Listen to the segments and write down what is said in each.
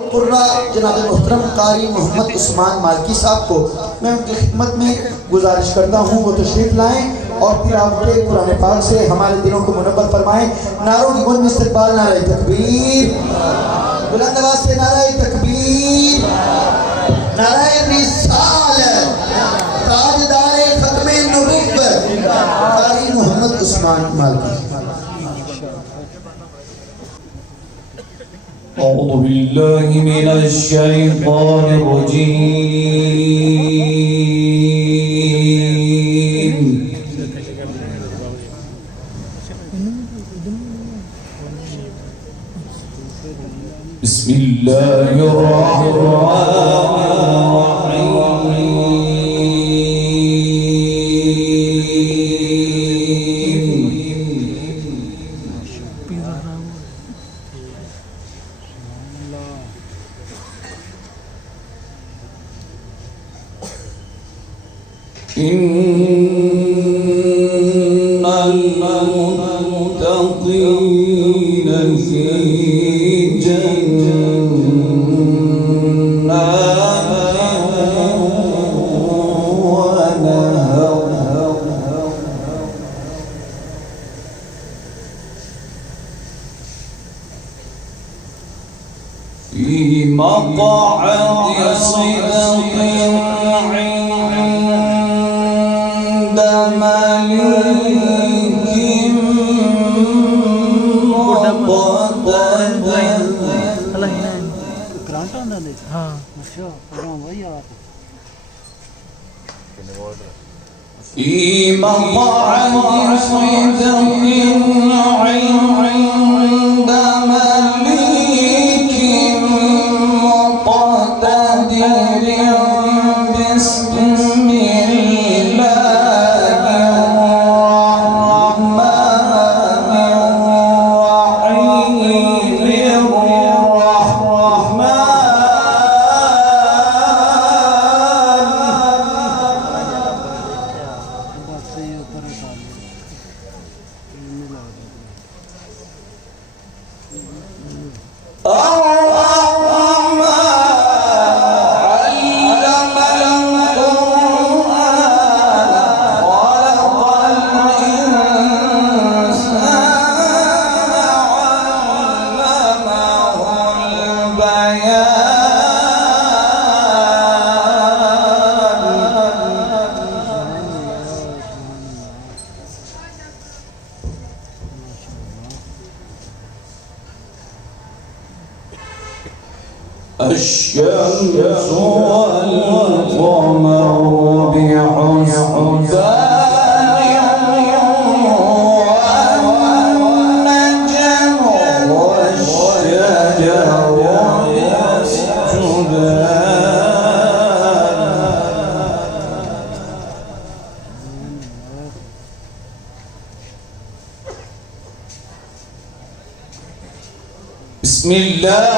कुर्रा जनाब मोहतरम कारी मोहम्मद उस्मान मालकी साहब को मैं उनकी खिदमत में गुजारिश करता हूँ वो तशरीफ लाएँ और तिलावत कुरान पाक से हमारे दिलों को मुनव्वर फरमाएं। नारों की गुंज में इस्तक़बाल, नारे तकबीर, बुलंद आवाज़ से नारे तकबीर, नारे रिसालत, ताजदारे खत्मे नबुव्वत कारी मोहम्मद उस्मान मालकी। أعوذ بالله من الشيطان الرجيم. بسم الله الرحمن الرحيم. إن المتقين في جنات ونهر في مقعد صدق في مقعد صدق عند مليك مقتدر. بسم الشمس والقمر بحسبان والنجم والشجر يسجدان. بسم الله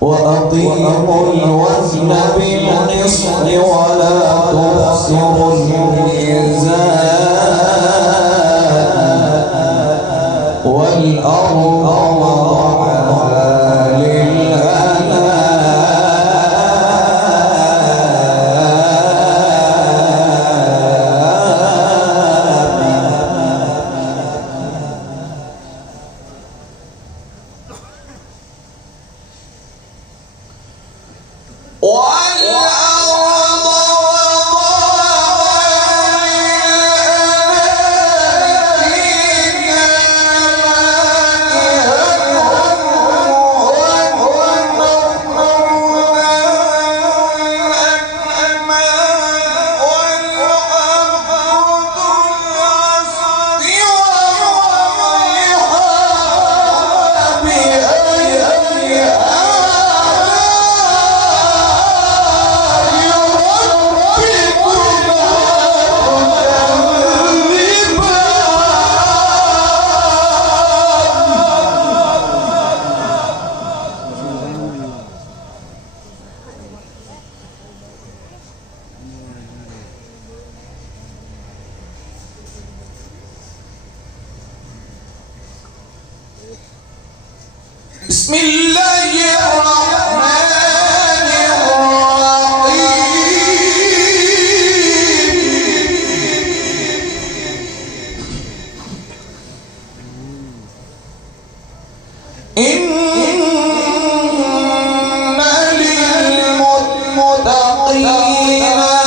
وأقيموا الوزن بالقسط ولا تخسروا الميزان والأرض وضعها بسم الله الرحمن الرحيم إن للمتقين